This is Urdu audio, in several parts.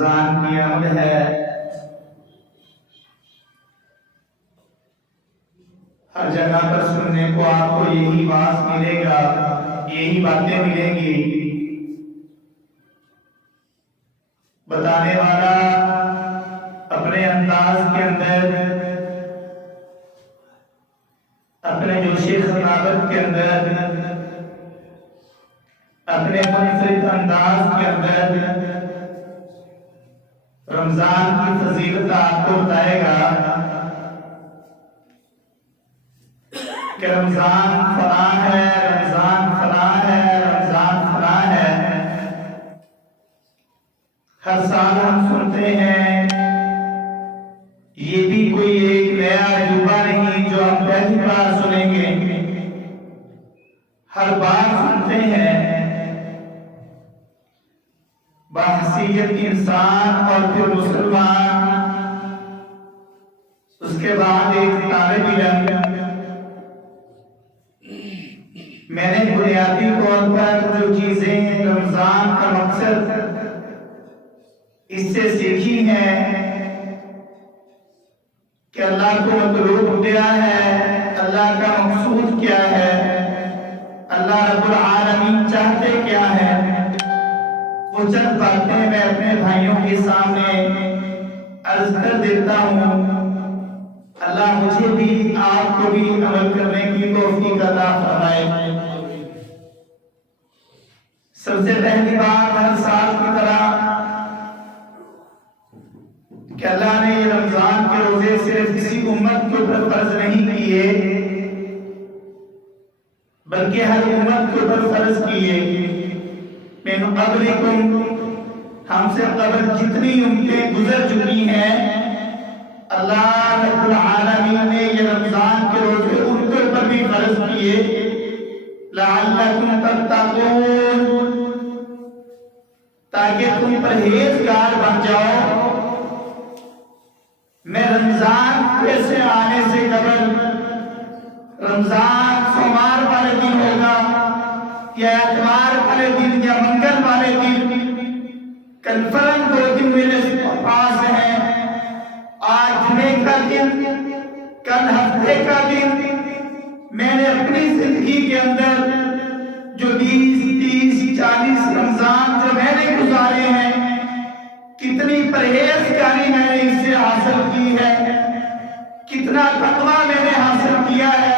رمضان کی آمد ہے، ہر جگہ پر سننے کو آپ کو یہی واز ملے گا، یہی باتیں ملیں گی۔ بتانے والا اپنے انداز کے اندر، اپنے جوش خطابت کے اندر، اپنے منفرد انداز کے اندر رمضان کی فضیلت آپ کو بتائے گا کہ رمضان فلاں ہے، رمضان فلاں ہے، رمضان فلاں ہے۔ ہر سال ہم سنتے ہیں، یہ بھی کوئی ایک نیا عجوبہ نہیں جو ہم پہلی بار سنیں گے، ہر بار سنتے ہیں۔ بحیثیت انسان اور پھر مسلمان، اس کے بعد ایک طالب علم، میں نے بنیادی طور پر جو چیزیں رمضان کا مقصد اس سے سیکھی ہیں کہ اللہ کو مطلوب کیا ہے، اللہ کا مقصود کیا ہے، اللہ رب العالمین چاہتے کیا ہے، وہ چند باتیں میں اپنے بھائیوں کے سامنے عرض کر دیتا ہوں۔ اللہ مجھے بھی آپ کو بھی عمل کرنے کی توفیق عطا فرمائے۔ سب سے پہلی بات، ہر سال کی طرح کہ اللہ نے یہ رمضان کے روزے صرف کسی امت کے اوپر فرض نہیں کیے، بلکہ ہر امت کے اوپر فرض کیے۔ من قبلکم، ہم سے قبل جتنی امتیں گزر چکی ہیں، اللہ رب العالمین نے یہ رمضان کے روزے ان کے اوپر بھی فرض کیے۔ لعلکم تتقون، تاکہ تم پرہیزگار بن جاؤ۔ میں رمضان سے آنے سے قبل، رمضان سوموار والے دن ہوگا یا اتوار والے دن یا منگل والے دن، کنفرم 2 دن میرے پاس ہیں۔ آج جمعے کا دن، کل ہفتے کا دن، میں نے اپنی زندگی کے اندر جو 20 30 40 رمضان جو میں نے گزارے ہیں، کتنی پرہیزگاری میں نے اس سے حاصل کی ہے، کتنا تقویٰ میں نے حاصل کیا ہے،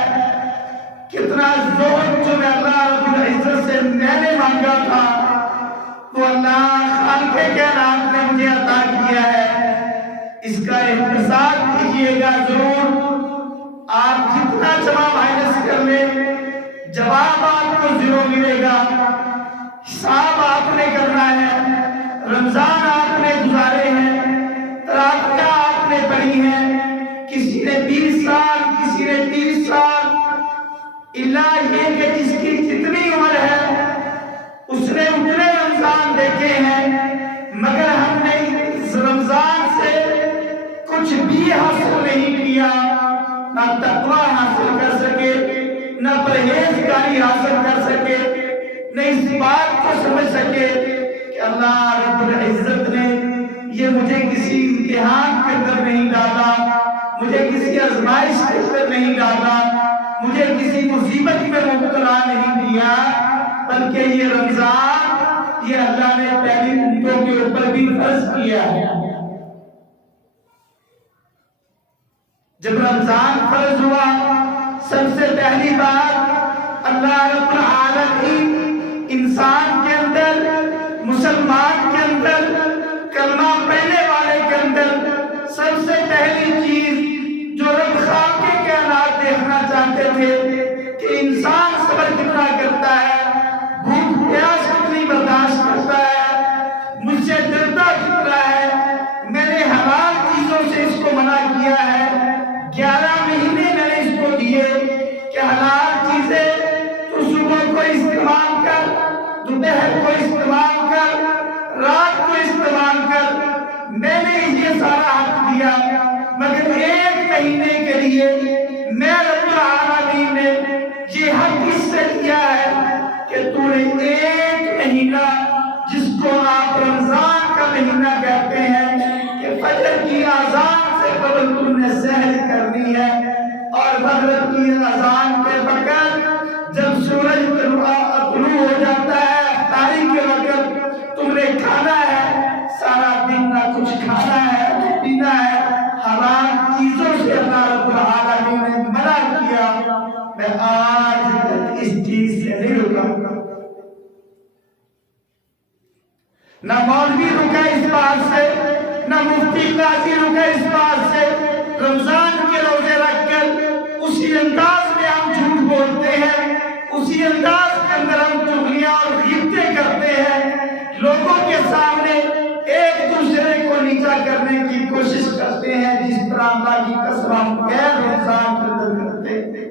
کتنا زہد جو میں اللہ رب العزت سے میں نے مانگا تھا، وہ اللہ خالق کائنات نے مجھے عطا کیا ہے۔ اس کا احتساب کیجئے گا ضرور۔ آپ جتنا جمع مائنس کر لیں، جواب آپ کو 0 ملے گا۔ حساب آپ نے کرنا ہے۔ رمضان آپ نے گزارے ہیں، تراویح آپ نے پڑھی ہیں، کسی نے 20 سال، کسی نے 30 سال، اللہ یہ کہ جس کی جتنی عمر ہے اس نے اتنے رمضان دیکھے ہیں، مگر ہم نے اس رمضان سے کچھ بھی حاصل نہیں کیا، نہ تقویٰ حاصل کر سکے، نہ پرہیزگاری حاصل کر سکے، نہ اس بات کو سمجھ سکے کہ اللہ رب العزت نے یہ مجھے کسی امتحان کے اندر نہیں ڈالا، مجھے کسی آزمائش کے اندر نہیں ڈالا، مجھے کسی مصیبت میں مبتلا نہیں کیا، بلکہ یہ رمضان یہ اللہ نے پہلی امتوں کے اوپر بھی فرض کیا ہے۔ جب رمضان فرض ہوا، سب سے پہلی بات اللہ رب العالمین انسان کے اندر، مسلمان کے اندر، کلمہ پڑھنے والے کے اندر سب سے پہلی چیز جو رب خالق کائنات دیکھنا چاہتے تھے کہ انسان صبر کتنا کرتا ہے، بھوک پیاس کتنی برداشت کرتا ہے، مجھ سے ڈرتا کتنا ہے۔ میں نے حلال چیزوں سے اس کو منع کیا ہے، 11 مہینے میں نے اس کو دیے کہ حلال چیزیں تو صبح کو استعمال کر، دوپہر کو استعمال کر، رات کو استعمال کر۔ میں نے یہ سارا حق دیا، مگر 1 مہینے کے لیے میں رب العالمین نے یہ حق اس سے دیا ہے کہ تو نے 1 مہینہ جس کو آپ رمضان کا مہینہ کہتے کی اذان سے قبل تم نے سحر کرنی ہے، اور مغرب کی اذان کے وقت جب سورج طلوع ہو جاتا ہے افطاری کے وقت تم نے کھانا ہے۔ سارا دن نہ کچھ کھانا ہے نہ پینا ہے، حرام چیزوں سے اللہ رب العالمین نے منع کیا۔ میں آج تک اس چیز سے نہیں رکا، نہ مولوی رکا اس بات سے، نہ مفتی قاضی رکا اس بات سے۔ رمضان کے روزے رکھ کر اسی انداز میں ہم جھوٹ بولتے ہیں، اسی انداز کے اندر ہم چغلیاں اور غیبتیں کرتے ہیں، لوگوں کے سامنے ایک دوسرے کو نیچا کرنے کی کوشش کرتے ہیں، جس طرح اللہ کی قسم ہم غیر رمضان کے اندر کرتے ہیں۔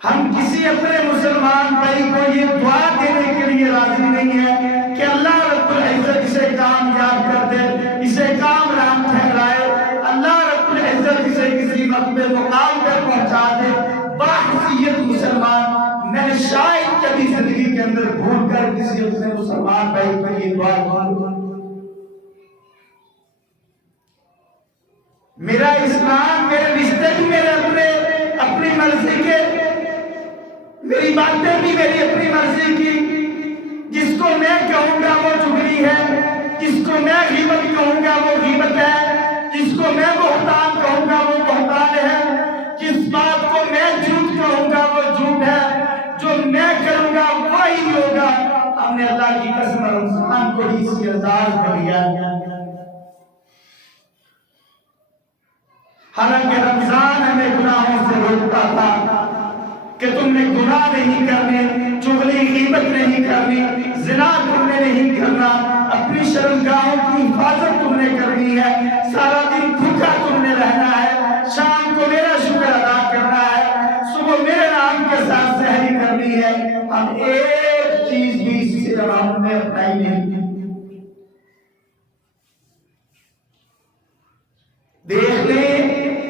ہم کسی اپنے مسلمان بھائی کو یہ دعا دینے کے لیے راضی نہیں ہے کہ اللہ رب العزت اسے کامیاب کر دے، اسے کامران ٹھہرائے، اللہ رب العزت اسے کسی مقبول مقام پر پہنچا دے۔ باحثیت مسلمان، میں نے شاید کبھی زندگی کے اندر بھول کر کسی اپنے مسلمان بھائی کو یہ دعا مانگا۔ میرا اسلام، میرے رشتے بھی میرے اپنی مرضی کے، میری باتیں بھی میری اپنی مرضی کی، جس کو میں کہوں گا وہ چغلی ہے، جس کو میں غیبت کہوں گا وہ غیبت ہے، جس کو میں بہتان کہوں گا وہ بہتان ہے، جس بات کو میں جھوٹ کہوں گا وہ جھوٹ ہے، جو میں کروں گا وہی ہوگا۔ ہم نے اللہ کی قسم رمضان کو بھی اسی انداز میں لیا، حالانکہ رمضان ہمیں گناہوں سے روکتا تھا کہ تم نے گناہ نہیں کرنے، چغلی غیبت نہیں کرنی، زنا تم نے نہیں کرنا، اپنی شرمگاہوں کی حفاظت تم نے کرنی ہے، سارا دن بھوکا تم نے رہنا ہے، شام کو میرا شکر ادا کرنا ہے، صبح میرے نام کے ساتھ سحری کرنی ہے۔ ہم ایک چیز بھی اس سے ہم نے اپنائی نہیں۔ دیکھ لیں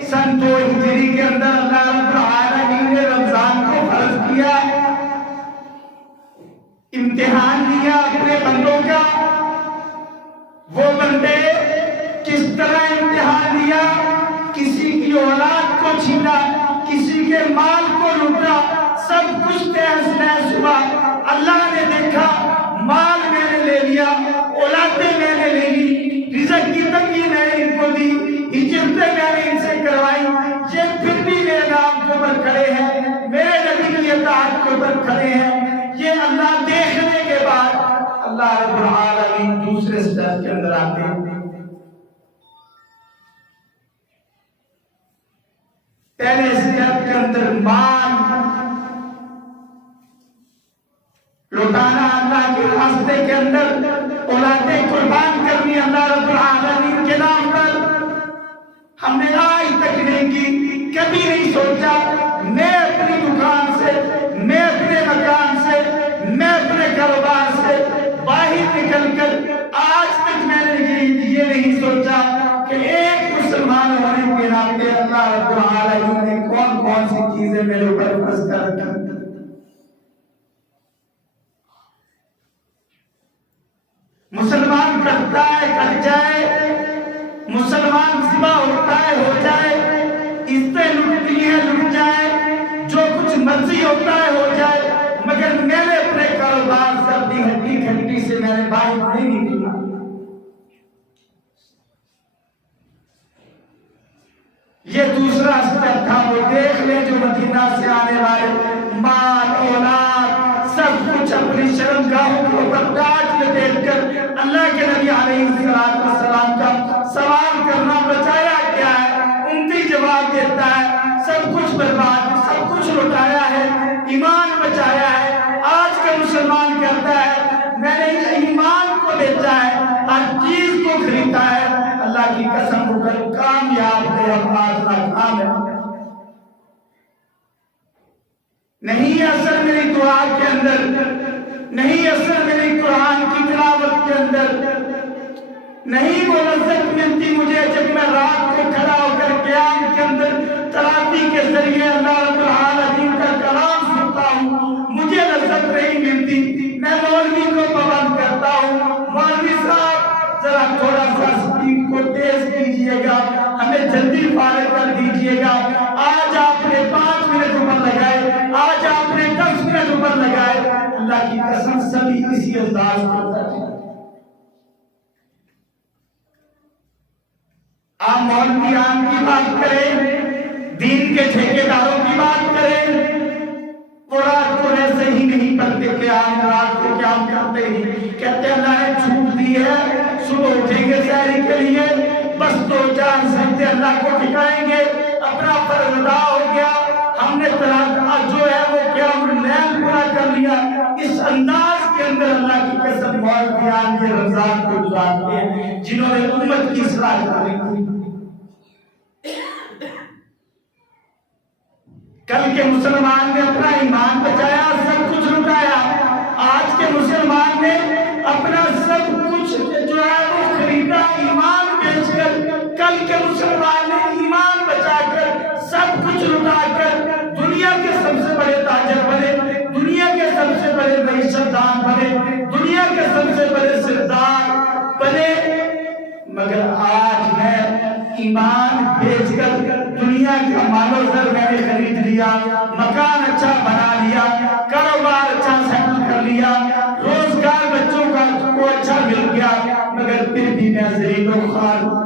سن 2 ہجری کے اندر اللہ رب العالمین نے رمضان کو فرض کیا، امتحان لیا اپنے بندوں کا۔ وہ بندے کس طرح امتحان لیا، کسی کی اولاد کو چھینا، کسی کے مال کو لوٹا، سب کچھ تہس نہس ہوا۔ اللہ نے دیکھا مال میں نے لے لیا، اولادیں میں نے لے لی، رزق کی تنگی میں نے ان کو دی، ہجرتیں میں نے ان سے کروائی، یہ پھر بھی میرے نام کے اوپر کھڑے ہیں، میرے نبی کی اطاعت کے اوپر کھڑے ہیں۔ یہ اللہ دیکھنے کے بعد اللہ رب العالمین دوسرے سٹیپ کے اندر آتے ہیں۔ پہلے سٹیپ کے اندر مال لوٹانا، اللہ کے راستے کے اندر اولادیں قربان کرنی اللہ رب العالمین کے نام پر، ہم نے آج تک نہیں کی، کبھی نہیں سوچا میں اپنی دکان سے، میں اپنے مکان سے، میں اپنے کاروبار سے باہر نکل کر آج تک میں نے یہ نہیں سوچا کہ ایک مسلمان ہونے کے ناطے اللہ رب العالمین نے کون کون سی چیزیں میرے اوپر فرض کر رکھی۔ مسلمان کرتا ہے کٹ جائے، مسلمان ذبح ہوتا ہے ہو جائے، عزتیں لٹتی ہیں لٹ جائے، جو کچھ مرضی ہوتا ہے ہو جائے، مگر میں نے اپنے کاروبار سے اپنی ہڈی کھٹی سے میں نے باہر نہیں نکلا۔ یہ دوسرا سٹیپ تھا۔ وہ دیکھ لیں جو مدینہ سے آنے والے مال اولاد سب کچھ اپنی شرمگاہوں کے اوپر ڈانٹ لپیٹ کر اللہ کے نبی علیہ السلام کا سوال کرنا بچایا کیا ہے، ان کی جواب دیتا ہے سب کچھ برباد، سب کچھ لوٹایا ہے، ایمان بچایا ہے۔ آج کا مسلمان کہتا ہے میں نے ایمان کو بیچا ہے، ہر چیز کو خریدا ہے۔ اللہ کی قسم ہو کر کامیاب ہے، آج ناکام ہے۔ نہیں اثر میری دعا کے اندر، نہیں اثر میری قرآن کی تلاوت کے اندر، نہیں وہ لذت ملتی مجھے جب میں رات کو کھڑا ہو کر قیام کے اندر تراویح کے ذریعے اللہ رب العالمین کا کلام سنتا ہوں، مجھے لذت نہیں ملتی۔ میں مولوی کو پابند کرتا ہوں، مولوی صاحب ذرا تھوڑا دیجیے گا، ہمیں جلدی فارغ کر دیجیے گا۔ آج آپ نے 5 منٹ اوپر لگائے، آج آپ نے 10 منٹ اوپر لگائے، اللہ کی قسم سبھی اسی انداز کو کرتے ہیں۔ آپ مولویان کی بات کریں، دین کے ٹھیکیداروں کی بات کریں، وہ رات کو ایسے ہی نہیں پڑھتے کہ آج رات کو قیام کرتے ہی کہتے اللہ نے چھوٹ دی ہے، صبح اٹھیں گے سحری کے لیے، بس 2-4 سجدے اللہ کو ٹھکائیں گے، اپنا فرض ادا ہو گیا، ہم نے جو ہے وہ قیام اللیل پورا کر لیا۔ اس انداز کے اندر اللہ کی قسم مولویان یہ رمضان کو گزارتے ہیں جنہوں نے امت کی اصلاح کرنی تھی۔ کل کے مسلمان نے اپنا ایمان بچایا، سب کچھ لٹایا۔ آج کے مسلمان نے اپنا سب کچھ جو ہے وہ خریدا ایمان بیچ کر۔ کل کے مسلمان نے ایمان بچا کر سب کچھ لٹا کر دنیا کے سب سے بڑے تاجر بنے، دنیا کے سب سے بڑے معیشت دان بنے، دنیا کے سب سے بڑے سردار بنے۔ مگر آج میں ایمان بیچ کر دنیا کا مال و زر میں نے خرید لیا، مکان اچھا بنا لیا، کاروبار اچھا سیٹل کر لیا، روزگار بچوں کو اچھا مل گیا، مگر پھر بھی میں ذلیل و خوار ہوں۔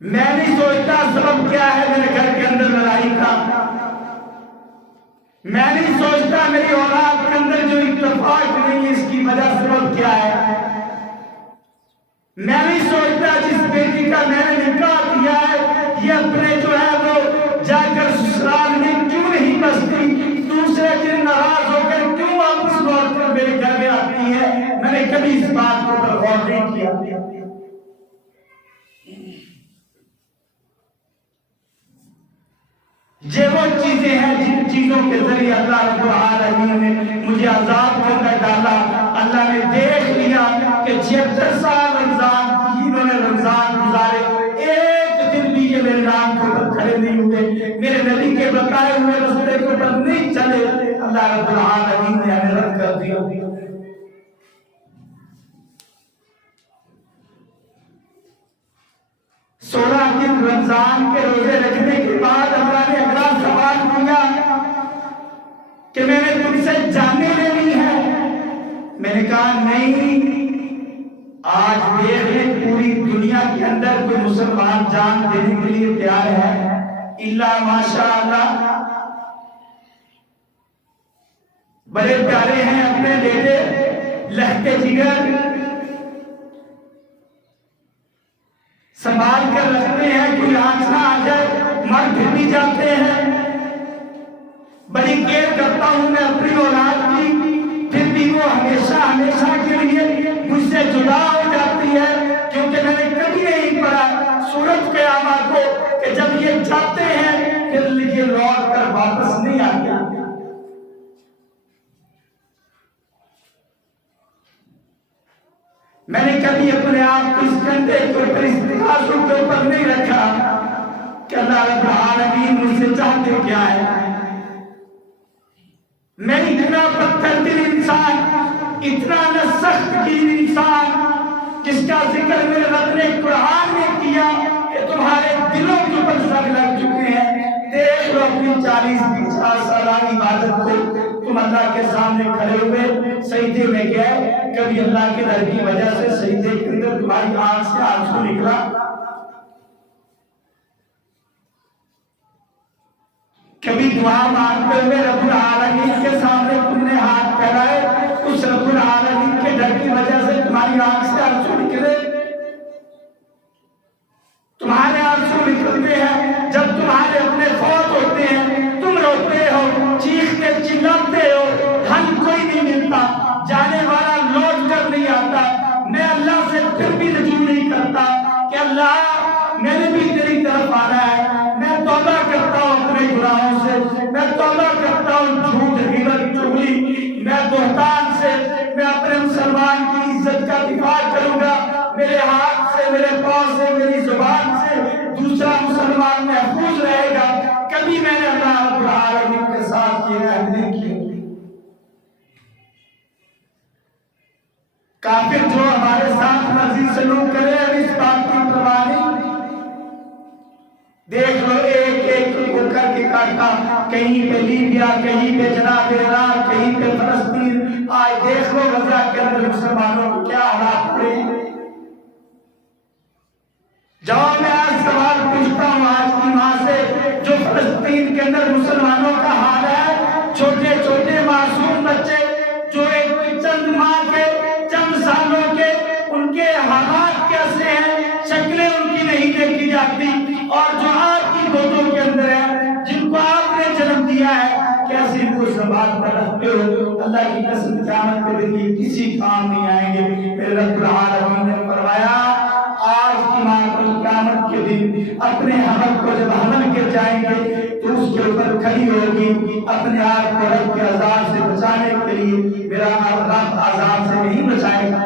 میں نہیں سوچتا سبب کیا ہے میرے گھر کے اندر لڑائی کا، میں نہیں سوچتا میری اولاد کے اندر جو اتفاق نہیں اس کی وجہ سبب کیا ہے، میں نہیں سوچتا جس بیٹی کا میں نے نکاح کیا ہے یہ اپنے جو ہے وہ جا کر سسرال میں کیوں نہیں بستی، دوسرے دن ناراض ہو کر کیوں واپس لوٹ کر میرے گھر میں آتی ہے، میں نے کبھی اس بات کو پر غور نہیں کیا۔ یہ وہ چیزیں ہیں جن چیزوں کے ذریعے اللہ رب العالمین نے مجھے عذاب کے اندر ڈالا۔ اللہ نے دیکھ لیا کہ 76 سال رمضان انہوں نے رمضان گزارے، ایک دن بھی یہ میرے نام کے اوپر کھڑے نہیں ہوئے، میرے نبی کے بتائے ہوئے راستے کے اوپر نہیں چلے، اللہ رب العالمین نے ہمیں رد کر دیا۔ 16 دن رمضان کے روزے رکھنے کے بعد اللہ نے اگلا سوال کیا کہ میں نے تم سے جانیں لینی ہے، میں نے کہا نہیں۔ آج دیکھ لیں پوری دنیا کے اندر کوئی مسلمان جان دینے کے لیے تیار ہے الا ماشاءاللہ۔ بڑے پیارے ہیں اپنے بیٹے لہتے جگر، سنبھال کر رکھتے ہیں، کوئی آنچ نہ آ جائے، مر پھر بھی جاتے ہیں۔ بڑی کیئر کرتا ہوں میں اپنی اولاد کی، پھر بھی وہ ہمیشہ کے لیے مجھ سے جدا ہو جاتی ہے، کیونکہ میں نے کبھی نہیں پڑھا سورۃ قیامت کو کہ جب یہ جاتے ہیں پھر یہ لوٹ کر واپس نہیں آتے۔ میں نے کبھی اپنے آپ کو اس کنڈے کے اوپر اس ترازو کے اوپر نہیں رکھا کہ اللہ رب العالمین مجھ سے چاہتے کیا ہے۔ میں اتنا پتھر دل انسان، اتنا نہ سخت دل انسان، جس کا ذکر میرے رب نے قرآن میں کیا کہ تمہارے دلوں کے اوپر زنگ لگ چکے ہیں۔ دیکھ لو اپنی 40-50 سالہ عبادت کو، تم اللہ کے سامنے کھڑے ہوئے سجدے میں گئے، کبھی اللہ کے در کی وجہ سے سجدے کے اندر تمہاری آنکھ سے آنسو نکلا؟ کبھی دعا مانگتے ہوئے رب العالمین کے سامنے تم نے ہاتھ پھیلائے، اس رب العالمین کے ڈر کی وجہ سے تمہاری آنکھ سے آنسو نکلے؟ تمہارے آنسو نکلتے ہیں جب تمہارے اپنے فوت ہوتے ہیں، تم روتے ہو، چیختے چلاتے ہو، دھن کوئی نہیں ملتا، جانے والا لوٹ کر نہیں آتا۔ میں اللہ سے پھر بھی رجوع نہیں کرتا کہ اللہ میں نے بھی تیری طرف آنا ہے، میں توبہ کرتا ہوں اپنے گناہوں سے، میں توبہ کرتا ہوں جھوٹ غیبت چغلی کافر جو ہمارے ساتھ مرضی سلوک کرے اس بات کی پرواہ نہیں. دیکھ لو ایک ایک کو کر کے کاٹا، کہیں پہ لیبیا، کہیں پہ جناب عراق، کہیں پہ فلسطین. آج دیکھ لو غزہ کے اندر مسلمانوں کو کیا حالات ہوئے. جواب میں آج سوال پوچھتا ہوں آج کی ماں سے، جو فلسطین کے اندر مسلمانوں کا حال ہے، چھوٹے چھوٹے معصوم بچے جو ایک چند ماہ کے، چند سالوں کے، ان کے حالات کیسے ہیں، شکلیں ان کی نہیں دیکھی جاتی. اور جو آپ کی گودوں کے اندر ہے، جن کو آپ نے جنم دیا ہے، کیسے ان کو سنبھال کر رکھتے ہو. اللہ کی قسم قیامت کے دن یہ کسی کام نہیں آئیں گے. میرے رب العالمین نے فرمایا آج کی ماں قیامت کے دن اپنے حمل کو جب حمل کے جائیں گے تو اس کے اوپر کھڑی ہوگی اپنے آپ کو رب کے عذاب سے بچانے کے لیے. میرا رب عذاب سے نہیں بچائے گا.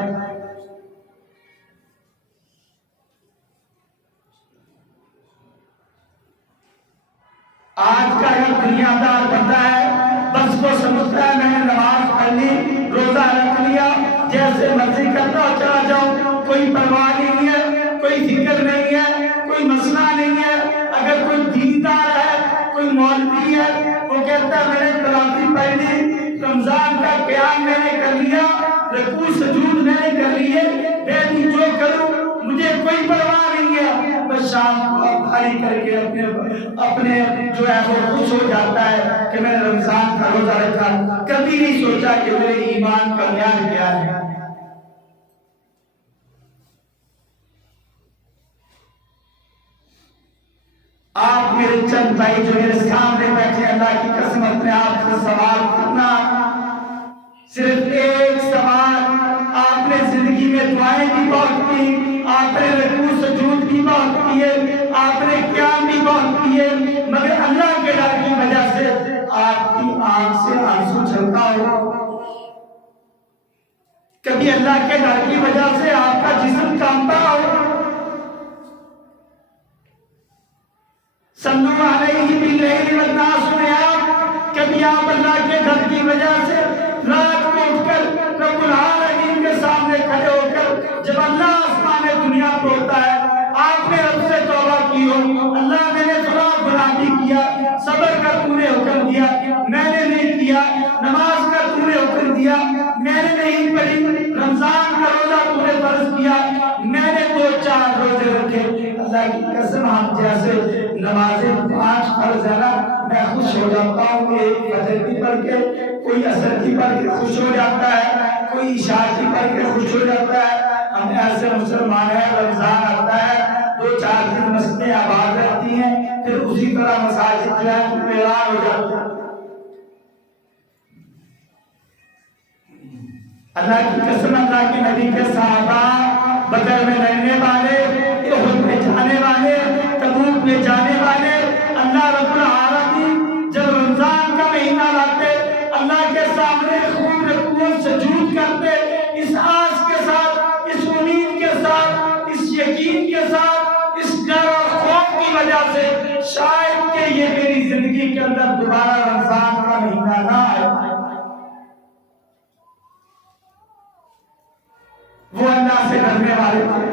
آج کا ایک دنیا دار بندہ ہے، بس وہ سمجھتا ہے میں نے نماز پڑھ لی، روزہ رکھ لیا، جیسے مرضی کرتا ہوں چلا جاؤں، کوئی پرواہ نہیں ہے، کوئی فکر نہیں ہے، کوئی مسئلہ نہیں ہے. اگر کوئی دیندار ہے، کوئی مولوی ہے، وہ کہتا ہے میں نے تراویح پڑھ لی، رمضان کا قیام میں نے کر لیا، رکوع سجود میں نے کر لیے، میں جو کروں مجھے کوئی پرواہ نہیں ہے. بس شام کو بھاری کر کے اپنے جو ہے وہ خوش ہو جاتا ہے کہ میں نے رمضان کا روزہ رکھا. کبھی نہیں سوچا کہ میرے ایمان کا معیار کیا ہے. آپ میرے چند بھائی جو میرے سامنے بیٹھے، اللہ کی قسم اپنے آپ سے سوال کرنا، صرف ایک سوال. آپ نے زندگی میں دعائیں بھی بہت کی، آپ نے رکوع سجود بھی بہت کیے، آپ نے قیام بھی بہت کیے، مگر اللہ کے ڈر کی وجہ سے آپ کی آنکھ سے آنسو چھلکا ہو. کبھی اللہ کے ڈر کی وجہ سے آپ کا جسم کانپا ہو. صلو علیہ باللیل والناس میں آپ کبھی آپ اللہ کے ڈر کی وجہ سے رات کو اٹھ کر رب العالمین کے سامنے کھڑے ہو کر جب اللہ آسمان دنیا پہ ہوتا ہے آپ نے رب سے توبہ کی ہو، اللہ میں نے تھوڑا گناہ بھی کیا، صبر کا تو نے حکم دیا میں نے نہیں کیا، نماز کا تو نے حکم دیا میں نے نہیں پڑھی، رمضان کا روزہ تو نے فرض کیا میں نے 2-4 روزے رکھے. اللہ کی قسم ہم جیسے نمازیں 5 فرض ہے نا، میں خوش ہو جاتا ہوں. ایک فجر کی پڑھ کے، کوئی عصر کی پڑھ کے خوش ہو جاتا ہے، کوئی عشاء کی پڑھ کے خوش ہو جاتا ہے. ہم ایسے مسلمان ہیں، رمضان آتا ہے 2-4 دن مسجدیں آباد رہتی ہیں، پھر اسی طرح مساجد جو ہے ویران ہو جاتی ہیں. اللہ کی قسم اللہ کے نبی کے صحابہ بدر میں لڑنے والے، احد میں جانے والے، تبوک میں جانے والے، اللہ رب العالمین جب رمضان کا مہینہ لاتے اللہ کے سامنے خوب رکوع سجود کرتے، اس آس کے ساتھ، اس امید کے ساتھ، اس یقین کے ساتھ، اس ڈر اور خوف کی وجہ سے شاید کہ یہ میری زندگی کے اندر دوبارہ رمضان کا مہینہ نہ آئے. وہ اللہ سے ڈرنے والے تھے.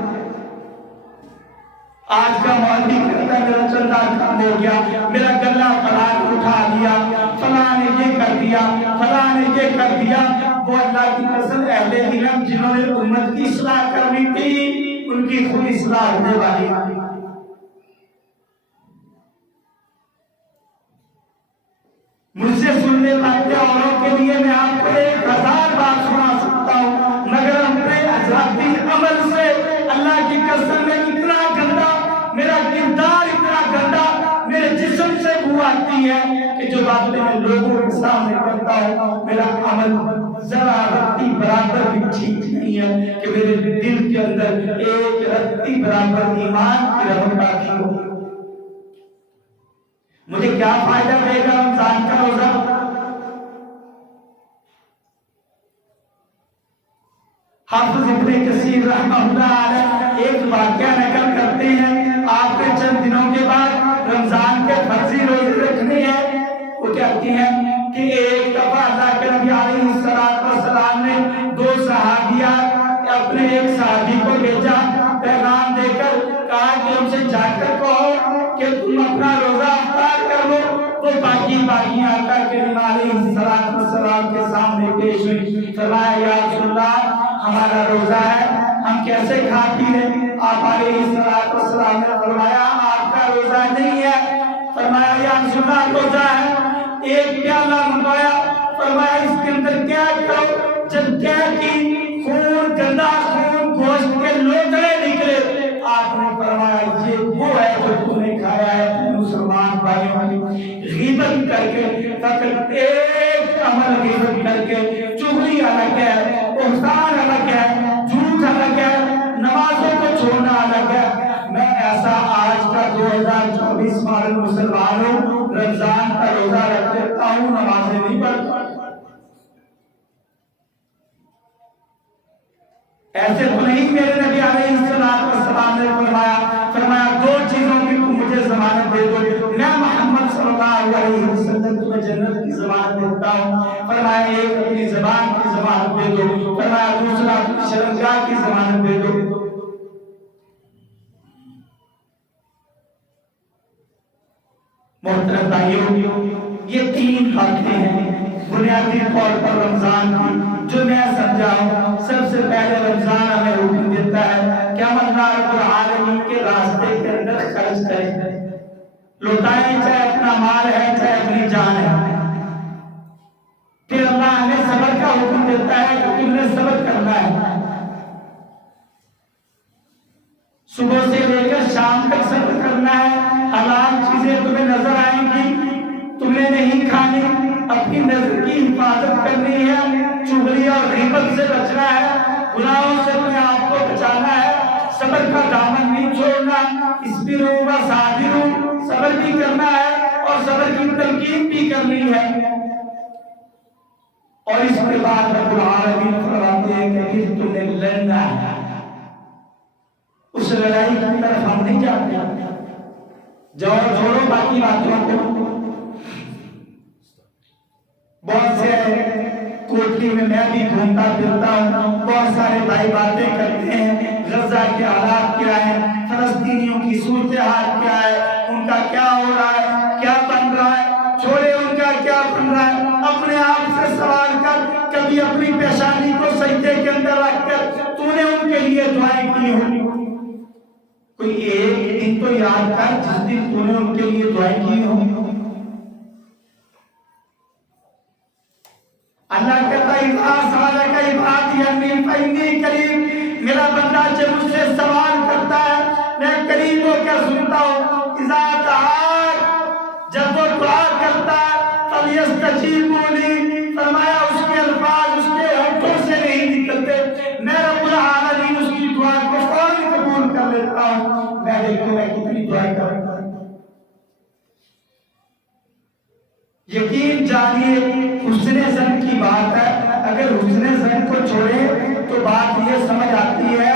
آج کا مولوی کہتا ہے میرا چندہ کم ہو گیا، میرا گلہ فلاں اٹھا دیا، فلاں نے یہ کر دیا، فلاں نے یہ کر دیا. وہ اللہ کی قسم اہل علم جنہوں نے امت کی اصلاح کرنی تھی ان کی خود اصلاح ہونے والی. مجھ سے سننے والے اوروں کے لیے میں آپ کو 1000 بات سنا سکتا ہوں، مگر اپنے ذاتی عمل سے اللہ کی قسم میں اتنا گندا، میرا کردار اتنا گندا، میرے جسم سے بو آتی ہے کہ جو باتیں میں لوگوں کے سامنے کرتا ہوں میرا عمل ذرا رتی برابر بھی ٹھیک نہیں ہے کہ میرے دل کے اندر ایک رتی برابر ایمان کی رغبت باقی ہو. مجھے کیا فائدہ دے گا رمضان کا روزہ؟ حافظ ابن کثیر رحمہ اللہ علیہ ایک واقعہ نقل کرتے ہیں، آپ نے چند دنوں کے بعد رمضان کے فرضی روزے رکھنے ہیں. وہ کہتے ہیں کہ ایک دفعہ اللہ کے نبی علیہ السلام نے 2 صحابیات کریمہ علیہ السلام کے سامنے پیش ہوئی. فرمایا یا رسول اللہ ہمارا روزہ ہے, ہم کیسے کھاتی ہیں؟ آپ علیہ السلام نے فرمایا آپ کا روزہ نہیں ہے. فرمایا یا رسول اللہ روزہ ہے. ایک پیالہ منگوایا, فرمایا اس کے اندر کیا کرو؟ جب کیا کی خون, گندا خون, گوشت کے لوتڑے نکلے. آپ نے فرمایا یہ وہ ہے جو تم نے کھایا ہے. مسلمان بھائیوں غیبت کر کے, فقط ایک عمل غیبت کر کے, چغلی الگ ہے, بہتان الگ ہے, جھوٹ الگ ہے, نمازوں کو چھوڑنا الگ ہے. میں ایسا آج کا 2024 والے مسلمانوں رمضان کا روزہ رکھ دیتا ہوں, نمازیں نہیں پڑھتا. ایسے تو نہیں. میرے نبی علیہ السلام نے فرمایا دو چیزوں کی تم مجھے ضمانت دے دو, میں محمد صلی اللہ علیہ وسلم تمہیں جنت کی ضمانت دیتا ہوں. فرمایا ایک اپنی زبان کی ضمانت دے دو, فرمایا دوسرا اپنی شرمگاہ کی ضمانت دے دو. محترم بھائیوں, یہ تین باتیں ہیں بنیادی طور پر رمضان کی جو میں سمجھا ہوں. سب سے پہلے رمضان ہمیں حکم دیتا ہے کہ ہم اللہ رب العالمین کے راستے کے اندر خرچ کریں, لوٹائیں, چاہے اپنا مال ہے چاہے اپنی جان ہے. پھر اللہ ہمیں صبر کا حکم دیتا ہے کہ تم نے صبر کرنا ہے. صبح سے لے کر شام تک صبر کرنا ہے. حلال چیزیں تمہیں نظر آئیں گی, تم نے نہیں کھانی. اپنی نظر کی حفاظت کرنی ہے, چغلی اور غیبت سے بچنا ہے, گناہوں سے اپنے آپ کو بچانا ہے. صبر کا دامن نہیں چھوڑنا. اصبروا وصابروا, صبر بھی کرنا ہے اور صبر کی تلقین بھی کرنی ہے. اور اس کے بعد رب العالمین فرماتے ہیں کہ پھر تم نے لڑنا ہے. اس لڑائی کی طرف ہم نہیں جاتے. جاؤ چھوڑو باقی باتوں کو. بہت سے کوٹلی میں بھی گھومتا پھرتا ہوں, بہت سارے بھائی باتیں کرتے ہیں غزہ کے حالات کیا ہے, فلسطینیوں کی صورتحال کیا ہے, ان کا کیا ہو رہا ہے, کیا بن رہا ہے. چھوڑے ان کا کیا بن رہا ہے. اپنے آپ سے سوال کر, کبھی اپنی پیشانی کو سجدے کے اندر رکھ کر تو نے ان کے لیے دعائیں کی ہوں. کوئی ایک دن تو یاد کر جس دن تو نے ان کے لیے دعائیں کی ہوں. اللہ کہتا ہے اذا سألك عبادی انی فإنی قریب, میرا بندہ جب مجھ سے سوال کرتا ہے میں قریب ہو کر سنتا ہوں. اذا دعاک, جب وہ دعا کرتا ہے, فلیستجیبوا لی, فرمایا اس کے الفاظ اس کے ہونٹوں سے نہیں نکلتے, میں رب العالمین اس کی دعا کو فوراً قبول کر لیتا ہوں. میں دیکھوں میں کتنی دعائیں کرتا ہوں. یقین جانیے حسن زن کی بات ہے. اگر حسن زن کو چھوڑے تو بات یہ سمجھ آتی ہے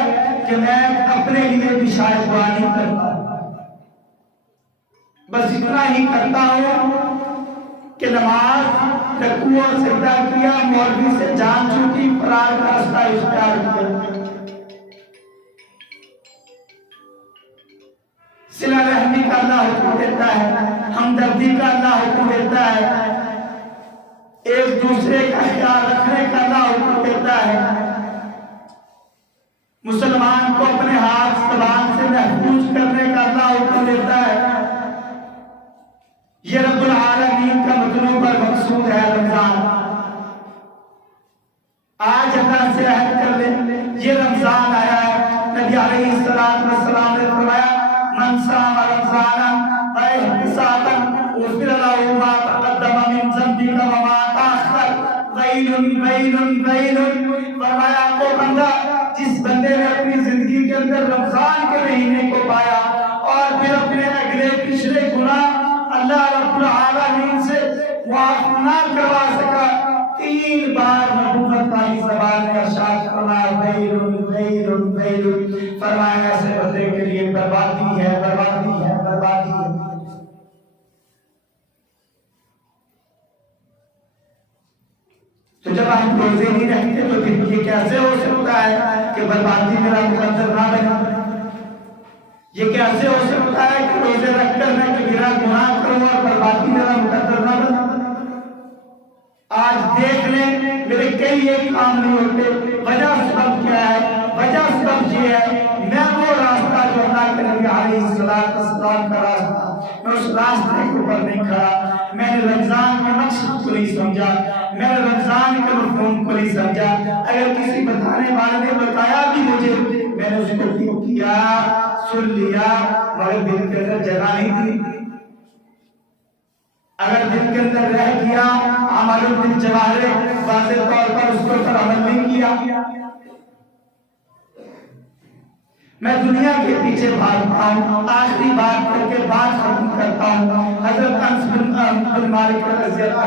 کہ میں اپنے لیے بھی شاید دعا نہیں کرتا, بس اتنا ہی کرتا ہوں کہ نماز رکوع اور سجدہ کیا, مولوی سے جان چھوٹی, فرار کا راستہ اختیار کیا. صلہ رحمی کا اللہ حکم دیتا ہے, ہمدردی کا اللہ حکم دیتا ہے, ایک دوسرے کا خیال رکھنے کا اللہ حکم دیتا ہے. مسلمان کو اپنے ہاتھ زبان سے محفوظ کرنے کا اللہ حکم دیتا ہے. یہ رب العالمین کا مطلوب اور مقصود ہے رمضان. آج اللہ سے عہد کر لیں, یہ رمضان آیا ہے. نبی علیہ السلام نے فرمایا من صام رمضانا واحتسابا غفر له ما تقدم من ذنبه وما تأخر ویل ویل ویل. فرمایا وہ بندہ جس بندے نے اپنی زندگی کے اندر رمضان کے مہینے کو پایا اور پھر اپنے اگلے پچھلے گناہ اللہ رب العالمین سے معاف نہ کروا سکا, 3 بار نبوت والی زبان میں ارشاد فرمایا ویل ویل ویل. فرمایا ایسے بندے کے لیے بربادی ہے, بربادی ہے, بربادی ہے. تو جب ہم روزے نہیں رکھتے تو پھر یہ کیسے ہو سکتا ہے کہ بربادی میرا مقدر نہ بنے؟ یہ کیسے ہو سکتا ہے کہ روزے رکھ کر میں کبیرہ گناہ کروں اور بربادی میرا مقدر نہ بنے؟ آج دیکھ لیں میرے کئی ایک کام نہیں ہوتے. وجہ سبب کیا ہے؟ وجہ سبب یہ ہے میں وہ راستہ جو اللہ کے نبی علیہ السلام کا راستہ میں اس راستے کے اوپر نہیں کھڑا. میں نے رمضان کے مقصد کو نہیں سمجھا, میں نے رمضان کے مفہوم کو نہیں سمجھا. اگر کسی بتانے والے نے بتایا بھی مجھے, میں نے اس کو کیوں کیا, سن لیا, مگر دل کے اندر جگہ نہیں تھی. اگر دل کے اندر رہ گیا عمل بالجوارح, واضح طور پر اس پر عمل نہیں کیا. میں دنیا کے پیچھے بھاگتا ہوں. آخری بات کر کے بات ختم کرتا ہوں. حضرت انس بن مالک رضی اللہ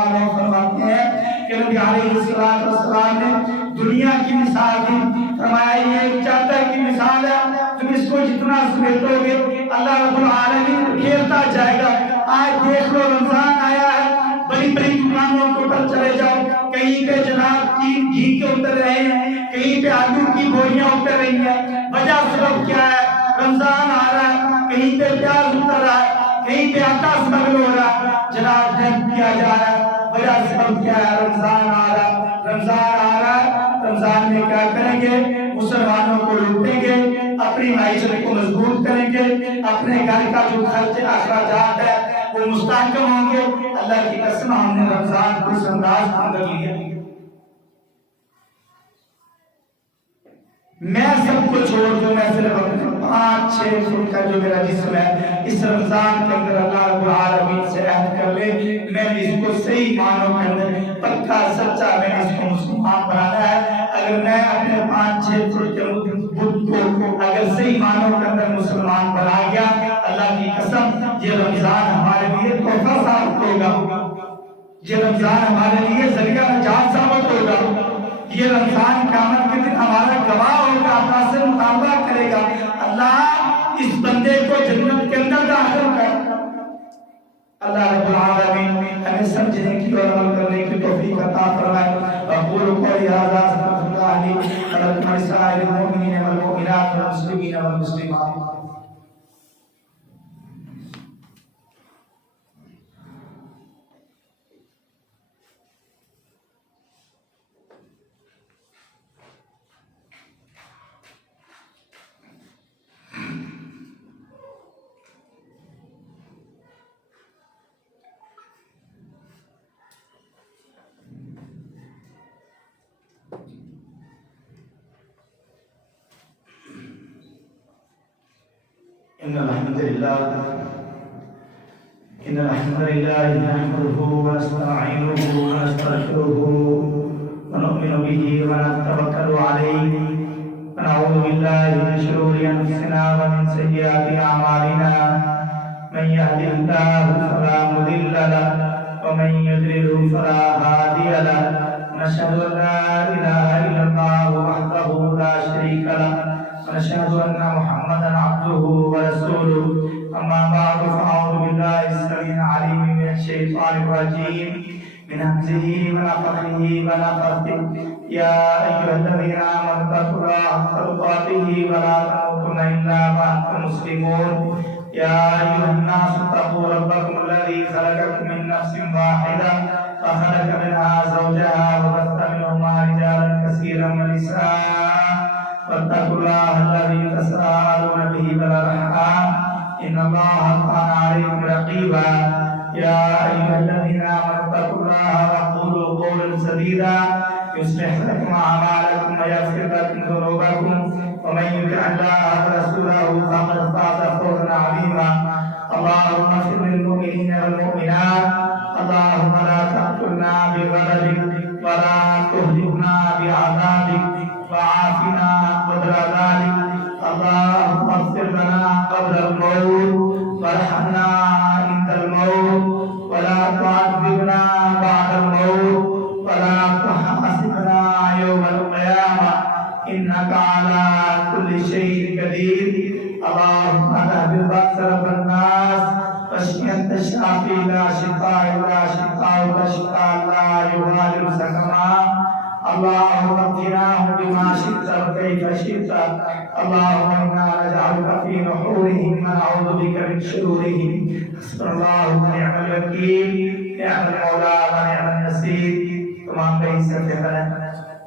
عنہ فرماتے ہیں کہ نبی علیہ السلام نے دنیا کی مثال دی. فرمایا یہ ایک چادر کی مثال ہے, تم اس کو جتنا سمیٹو گے اللہ رب العالمین گھیرتا جائے گا. آج دیکھ لو رمضان آیا ہے, بڑی بڑی دکانوں کے اوپر چلے جاؤ, کہیں پہ جناب گھی کے اتر رہے ہیں, کہیں پہ آلو کی بوریاں اتر رہی ہیں. وجہ سبب کیا ہے؟ رمضان آ رہا ہے, کہیں پہ پیاز اتر رہا ہے, کہیں پہ آٹا اسمگل ہو رہا ہے, جناب ڈھنگ کیا جا رہا ہے. وجہ سبب کیا ہے؟ رمضان آ رہا ہے, رمضان آ رہا ہے. رمضان میں کیا کریں گے؟ مسلمانوں کو لوٹیں گے, اپنی معیشت کو مضبوط کریں گے, اپنے گھر کا جو خرچ اخراجات ہے وہ مستحکم ہوں گے. اللہ کی قسم ہم نے رمضان کو اس انداز میں اندر لیا. میں سب کو چھوڑ دوں, میں صرف اپنے 5-6 فٹ کا جو میرا جسم ہے اس رمضان کے اندر اللہ رب العالمین سے عہد کر لے, میں نے اس کو صحیح معنوں کے اندر پکا سچا میں نے اس کو مسلمان بنانا ہے. اگر میں اپنے 5-6 فٹ کے بدھ کو اگر صحیح معنوں کے اندر مسلمان بنا گیا, اللہ کی قسم یہ رمضان ہمارے لیے تحفہ ثابت ہوگا, یہ رمضان ہمارے لیے ذریعہ نجات ثابت ہوگا. یہ رمضان قیامت کے دن ہمارا گواہ ہوگا, اللہ سے مطالبہ کرے گا, اللہ اس بندے کو جنت کے اندر داخل کر. اللہ رب العالمین ہمیں سمجھنے کی اور عمل کرنے کی توفیق عطا فرمائے. اقول قولی ھذا استغفر اللہ لی ولکم ولسائر المؤمنین والمؤمنات والمسلمین والمسلمات. إن الحمد لله نحمده ونستعينه ونستغفره ونؤمن به ونتوكل عليه ونعوذ بالله من شرور أنفسنا ومن سيئات أعمالنا. من يهده الله فلا مضل له ومن يضلل فلا هادي له. ونشهد أن لا إله إلا الله وحده لا شريك له ونشهد أن محمدا عبده ورسوله. أما بعد فأعوذ بالله السميع العليم من الشيطان الرجيم من همزه ونفخه ونفثه. يا أيها الذين آمنوا اتقوا الله حق تقاته ولا تموتن إلا وأنتم مسلمون. يا أيها الناس اتقوا ربكم الذي خلقكم من نفس واحدة وخلق منها زوجها وبث منهما رجالا كثيرا ونساء واتقوا الله الذي تساءلون به والأرحام إن الله كان عليكم رقيبا. يا أيها الذين آمنوا اتقوا الله وقولوا قولا سديدا يصلح لكم أعمالكم ويغفر لكم ذنوبكم ومن يطع الله ورسوله فقد فاز فوزا عظيما. اللهم اغفر للمؤمنين والمؤمنات. اللهم لا تقتلنا بغضبك ولا تهلكنا بعذابك وعافنا قدر ذلك. اللهم اغفر لنا قبل الموت وارحمنا عند الموت ولا تعذبنا بعد الموت ولا تحاسبنا يوم القيامة إنك على كل شيء قدير. اللهم اذهب البأس رب الناس واشف أنت الشافي لا شفاء إلا شفاءك شفاء لا يغادر سقما. اللهم اغفناهم بما شئت وكيف شئت اللهم انا نجعلك في نحورهم ونعوذ بك من شرورهم حسبنا الله ونعم الوكيل نعم المولى ونعم النصير تمام کا حصہ ہے